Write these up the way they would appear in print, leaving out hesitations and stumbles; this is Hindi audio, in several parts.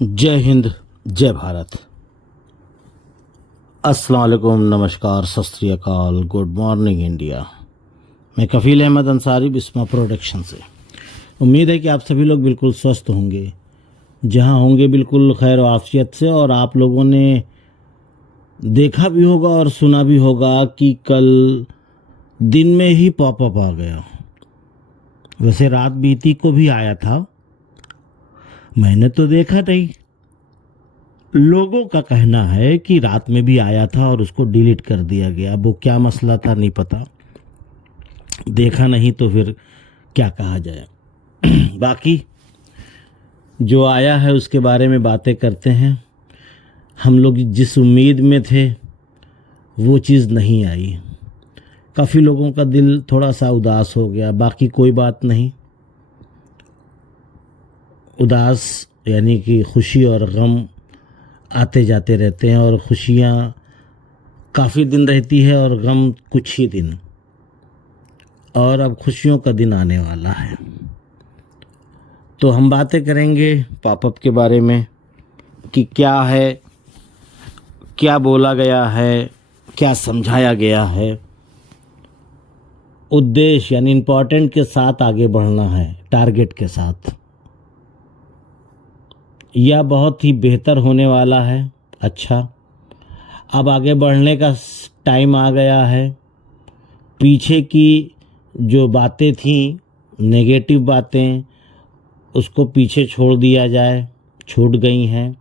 जय हिंद, जय भारत। अस्सलाम वालेकुम, नमस्कार, सत श्री अकाल, गुड मॉर्निंग इंडिया। मैं कफ़ील अहमद अंसारी, बिस्मा प्रोडक्शन से। उम्मीद है कि आप सभी लोग बिल्कुल स्वस्थ होंगे, जहां होंगे बिल्कुल खैर आफियत से। और आप लोगों ने देखा भी होगा और सुना भी होगा कि कल दिन में ही पॉपअप आ गया। वैसे रात बीती को भी आया था, मैंने तो देखा नहीं। लोगों का कहना है कि रात में भी आया था और उसको डिलीट कर दिया गया। वो क्या मसला था नहीं पता, देखा नहीं तो फिर क्या कहा जाए। बाकी जो आया है उसके बारे में बातें करते हैं। हम लोग जिस उम्मीद में थे वो चीज़ नहीं आई। काफ़ी लोगों का दिल थोड़ा सा उदास हो गया। बाकी कोई बात नहीं। उदास यानी कि खुशी और गम आते जाते रहते हैं, और खुशियाँ काफ़ी दिन रहती है और गम कुछ ही दिन। और अब खुशियों का दिन आने वाला है, तो हम बातें करेंगे पॉपअप के बारे में कि क्या है, क्या बोला गया है, क्या समझाया गया है। उद्देश्य यानी इम्पोर्टेंट के साथ आगे बढ़ना है, टारगेट के साथ। यह बहुत ही बेहतर होने वाला है। अच्छा, अब आगे बढ़ने का टाइम आ गया है। पीछे की जो बातें थीं, नेगेटिव बातें, उसको पीछे छोड़ दिया जाए, छूट गई हैं।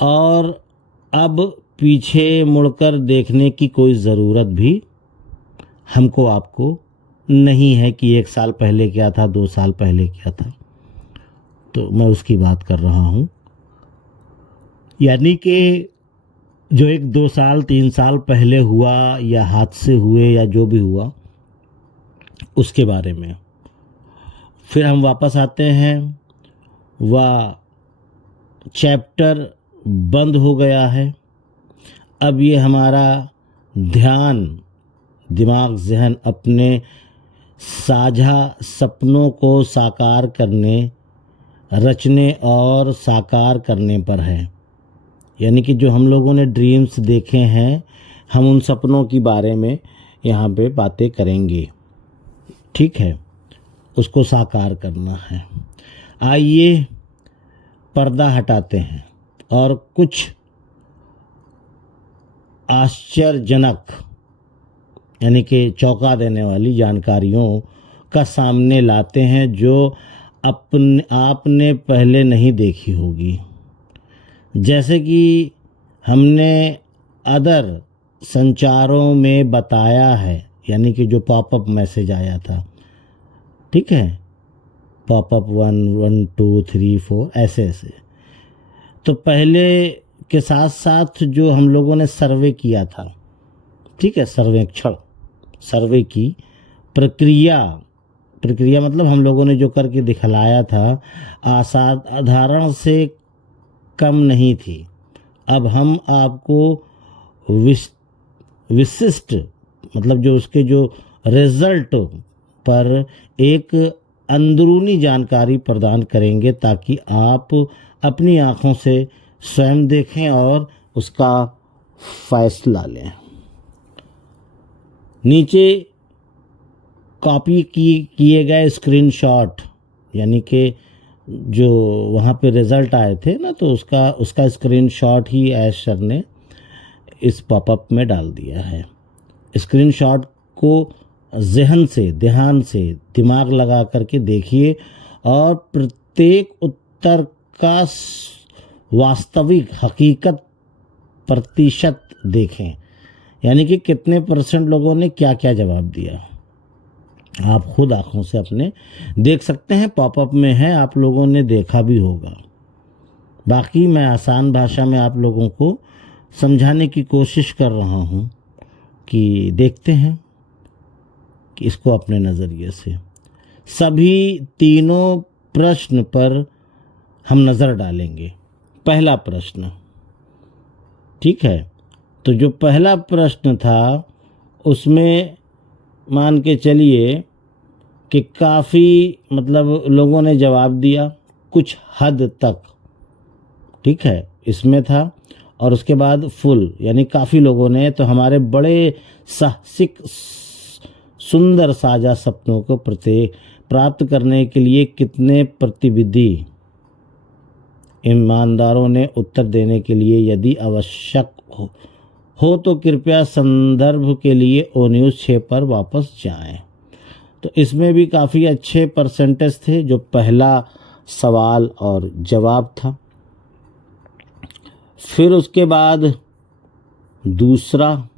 और अब पीछे मुड़कर देखने की कोई ज़रूरत भी हमको आपको नहीं है कि 1 साल पहले क्या था, 2 साल पहले क्या था। तो मैं उसकी बात कर रहा हूँ, यानी कि जो 1 2 साल 3 साल पहले हुआ या हादसे हुए या जो भी हुआ उसके बारे में। फिर हम वापस आते हैं। वह चैप्टर बंद हो गया है। अब ये हमारा ध्यान, दिमाग, जहन अपने साझा सपनों को साकार करने, रचने और साकार करने पर है। यानी कि जो हम लोगों ने ड्रीम्स देखे हैं, हम उन सपनों के बारे में यहाँ पे बातें करेंगे। ठीक है, उसको साकार करना है। आइए पर्दा हटाते हैं और कुछ आश्चर्यजनक यानी कि चौंका देने वाली जानकारियों का सामने लाते हैं, जो आपने पहले नहीं देखी होगी। जैसे कि हमने अदर संचारों में बताया है, यानी कि जो पॉपअप मैसेज आया था, ठीक है, पॉपअप 1 1 2 3 4 ऐसे ऐसे। तो पहले के साथ साथ जो हम लोगों ने सर्वे किया था, ठीक है, सर्वेक्षण, सर्वे की प्रक्रिया मतलब हम लोगों ने जो करके दिखलाया था, असाधारण से कम नहीं थी। अब हम आपको विशिष्ट मतलब जो उसके जो रिजल्ट पर एक अंदरूनी जानकारी प्रदान करेंगे, ताकि आप अपनी आँखों से स्वयं देखें और उसका फैसला लें। नीचे कॉपी किए गए स्क्रीनशॉट, यानी कि जो वहाँ पे रिज़ल्ट आए थे ना, तो उसका स्क्रीनशॉट ही ऐश सर ने इस पॉपअप में डाल दिया है। स्क्रीनशॉट को जहन से, ध्यान से, दिमाग लगा करके देखिए और प्रत्येक उत्तर का वास्तविक हकीकत प्रतिशत देखें, यानी कि कितने % लोगों ने क्या क्या जवाब दिया। आप खुद आँखों से अपने देख सकते हैं, पॉपअप में है, आप लोगों ने देखा भी होगा। बाकी मैं आसान भाषा में आप लोगों को समझाने की कोशिश कर रहा हूँ कि देखते हैं कि इसको अपने नज़रिए से। सभी तीनों प्रश्न पर हम नज़र डालेंगे। पहला प्रश्न, ठीक है, तो जो पहला प्रश्न था उसमें मान के चलिए कि काफ़ी मतलब लोगों ने जवाब दिया कुछ हद तक, ठीक है, इसमें था। और उसके बाद फुल यानी काफ़ी लोगों ने तो हमारे बड़े साहसिक सुंदर साझा सपनों को प्राप्त करने के लिए कितने प्रतिविधि ईमानदारों ने उत्तर देने के लिए यदि आवश्यक हो तो कृपया संदर्भ के लिए ओ न्यूज़ 6 पर वापस जाएं। तो इसमें भी काफ़ी अच्छे परसेंटेज थे। जो पहला सवाल और जवाब था, फिर उसके बाद दूसरा,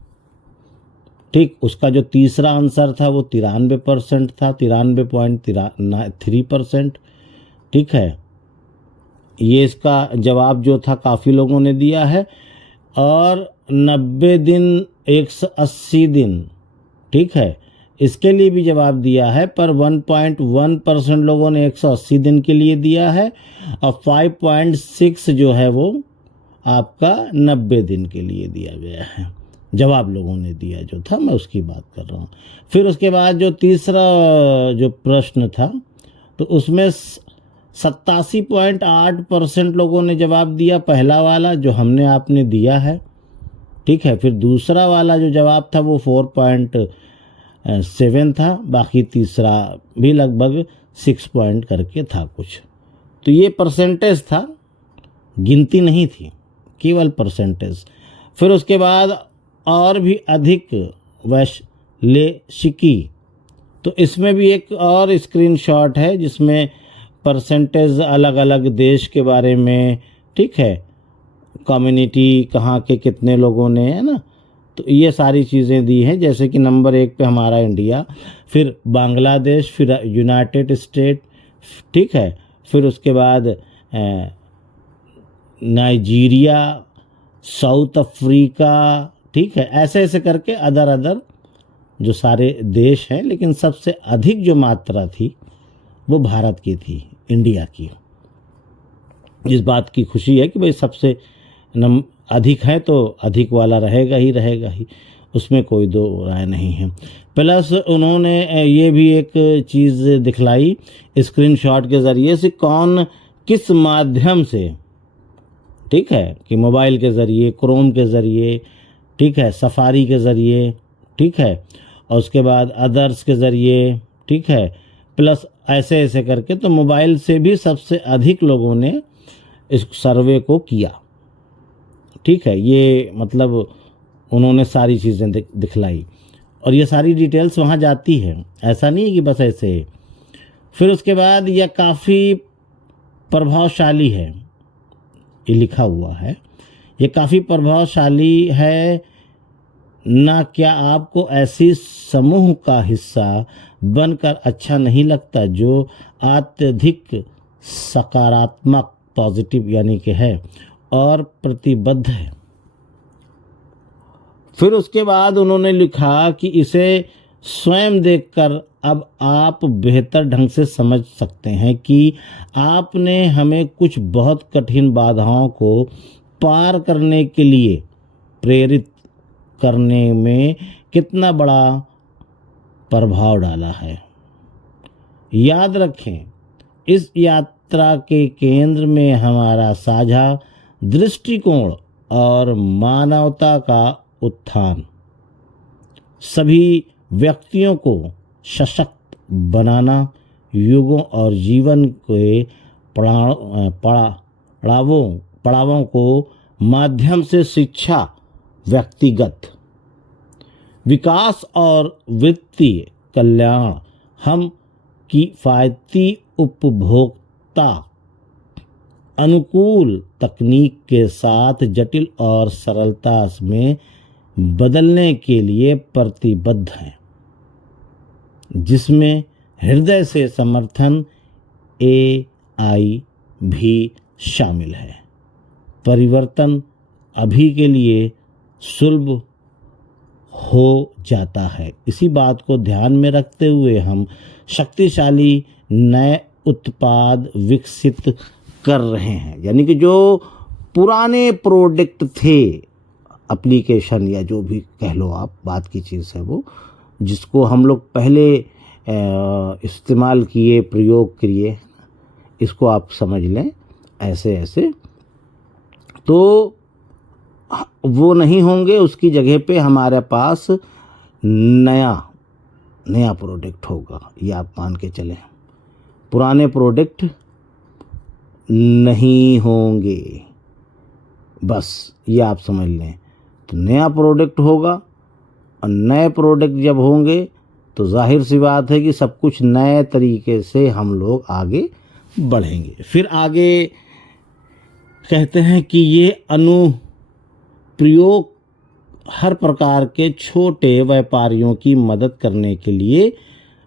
ठीक, उसका जो तीसरा आंसर था वो 93% था, 93.3%। ठीक है, ये इसका जवाब जो था काफ़ी लोगों ने दिया है। और 90 दिन 180 दिन, ठीक है, इसके लिए भी जवाब दिया है, पर 1.1% लोगों ने 180 दिन के लिए दिया है और 5.6 जो है वो आपका 90 दिन के लिए दिया गया है। जवाब लोगों ने दिया जो था, मैं उसकी बात कर रहा हूँ। फिर उसके बाद जो तीसरा जो प्रश्न था तो उसमें 87.8% लोगों ने जवाब दिया, पहला वाला जो हमने आपने दिया है। ठीक है, फिर दूसरा वाला जो जवाब था वो 4.7 था, बाकी तीसरा भी लगभग 6 पॉइंट करके था कुछ। तो ये परसेंटेज था, गिनती नहीं थी, केवल परसेंटेज। फिर उसके बाद और भी अधिक वैश्लेषिकी, तो इसमें भी एक और स्क्रीनशॉट है जिसमें परसेंटेज अलग अलग देश के बारे में, ठीक है, कम्युनिटी कहाँ के कितने लोगों ने, है ना, तो ये सारी चीज़ें दी हैं। जैसे कि नंबर 1 पे हमारा इंडिया, फिर बांग्लादेश, फिर यूनाइटेड स्टेट, ठीक है, फिर उसके बाद नाइजीरिया, साउथ अफ्रीका, ठीक है, ऐसे ऐसे करके अदर जो सारे देश हैं। लेकिन सबसे अधिक जो मात्रा थी वो भारत की थी, इंडिया की। इस बात की खुशी है कि भाई सबसे अधिक है तो अधिक वाला रहेगा ही, उसमें कोई दो राय नहीं है। प्लस उन्होंने ये भी एक चीज़ दिखलाई स्क्रीनशॉट के ज़रिए से, कौन किस माध्यम से, ठीक है, कि मोबाइल के ज़रिए, क्रोम के ज़रिए, ठीक है, सफारी के ज़रिए, ठीक है, और उसके बाद अदर्स के ज़रिए, ठीक है, प्लस ऐसे ऐसे करके। तो मोबाइल से भी सबसे अधिक लोगों ने इस सर्वे को किया। ठीक है, ये मतलब उन्होंने सारी चीज़ें दिखलाई और ये सारी डिटेल्स वहाँ जाती है, ऐसा नहीं है कि बस ऐसे। फिर उसके बाद यह काफ़ी प्रभावशाली है, ये लिखा हुआ है, ये काफ़ी प्रभावशाली है ना। क्या आपको ऐसी समूह का हिस्सा बनकर अच्छा नहीं लगता जो अत्यधिक सकारात्मक, पॉजिटिव यानी कि है, और प्रतिबद्ध है। फिर उसके बाद उन्होंने लिखा कि इसे स्वयं देखकर अब आप बेहतर ढंग से समझ सकते हैं कि आपने हमें कुछ बहुत कठिन बाधाओं को पार करने के लिए प्रेरित करने में कितना बड़ा प्रभाव डाला है। याद रखें, इस यात्रा के केंद्र में हमारा साझा दृष्टिकोण और मानवता का उत्थान, सभी व्यक्तियों को सशक्त बनाना, युगों और जीवन के पड़ावों को माध्यम से शिक्षा, व्यक्तिगत विकास और वित्तीय कल्याण, हम किफ़ायती उपभोक्ता अनुकूल तकनीक के साथ जटिल और सरलता में बदलने के लिए प्रतिबद्ध हैं, जिसमें हृदय से समर्थन AI भी शामिल है। परिवर्तन अभी के लिए सुलभ हो जाता है। इसी बात को ध्यान में रखते हुए हम शक्तिशाली नए उत्पाद विकसित कर रहे हैं। यानी कि जो पुराने प्रोडक्ट थे, एप्लीकेशन या जो भी कह लो आप, बात की चीज़ है वो, जिसको हम लोग पहले इस्तेमाल किए, प्रयोग किए, इसको आप समझ लें। ऐसे ऐसे तो वो नहीं होंगे, उसकी जगह पे हमारे पास नया प्रोडक्ट होगा। ये आप मान के चलें, पुराने प्रोडक्ट नहीं होंगे, बस ये आप समझ लें। तो नया प्रोडक्ट होगा, और नए प्रोडक्ट जब होंगे तो जाहिर सी बात है कि सब कुछ नए तरीके से हम लोग आगे बढ़ेंगे। फिर आगे कहते हैं कि ये अनुप्रयोग हर प्रकार के छोटे व्यापारियों की मदद करने के लिए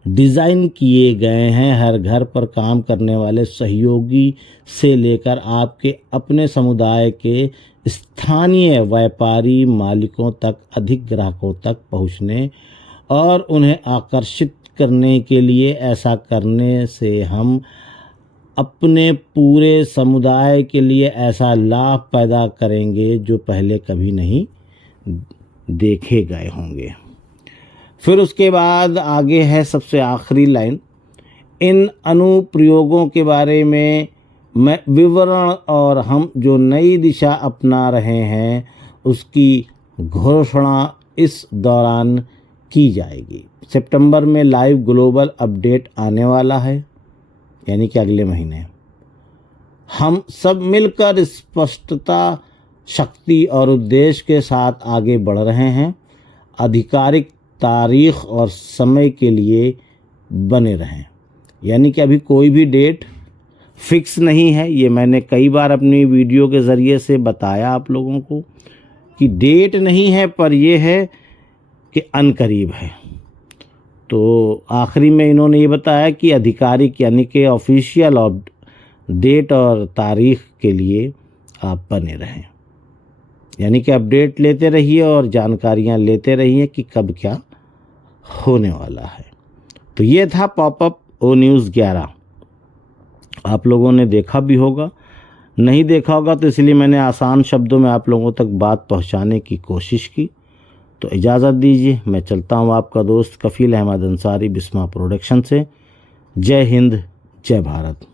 डिज़ाइन किए गए हैं। हर घर पर काम करने वाले सहयोगी से लेकर आपके अपने समुदाय के स्थानीय व्यापारी मालिकों तक अधिक ग्राहकों तक पहुंचने और उन्हें आकर्षित करने के लिए, ऐसा करने से हम अपने पूरे समुदाय के लिए ऐसा लाभ पैदा करेंगे जो पहले कभी नहीं देखे गए होंगे। फिर उसके बाद आगे है सबसे आखिरी लाइन, इन अनुप्रयोगों के बारे में मैं विवरण और हम जो नई दिशा अपना रहे हैं उसकी घोषणा इस दौरान की जाएगी। सितंबर में लाइव ग्लोबल अपडेट आने वाला है, यानी कि अगले महीने। हम सब मिलकर स्पष्टता, शक्ति और उद्देश्य के साथ आगे बढ़ रहे हैं। आधिकारिक तारीख और समय के लिए बने रहें, यानी कि अभी कोई भी डेट फिक्स नहीं है। ये मैंने कई बार अपनी वीडियो के ज़रिए से बताया आप लोगों को कि डेट नहीं है, पर यह है कि अनकरीब है। तो आखिरी में इन्होंने ये बताया कि आधिकारिक यानी कि ऑफिशियल डेट और तारीख के लिए आप बने रहें, यानी कि अपडेट लेते रहिए और जानकारियां लेते रहिए कि कब क्या होने वाला है। तो ये था पॉपअप ओ न्यूज़ 11। आप लोगों ने देखा भी होगा, नहीं देखा होगा तो इसलिए मैंने आसान शब्दों में आप लोगों तक बात पहुंचाने की कोशिश की। तो इजाज़त दीजिए, मैं चलता हूं, आपका दोस्त कफील अहमद अंसारी, बिस्मा प्रोडक्शन से। जय हिंद, जय भारत।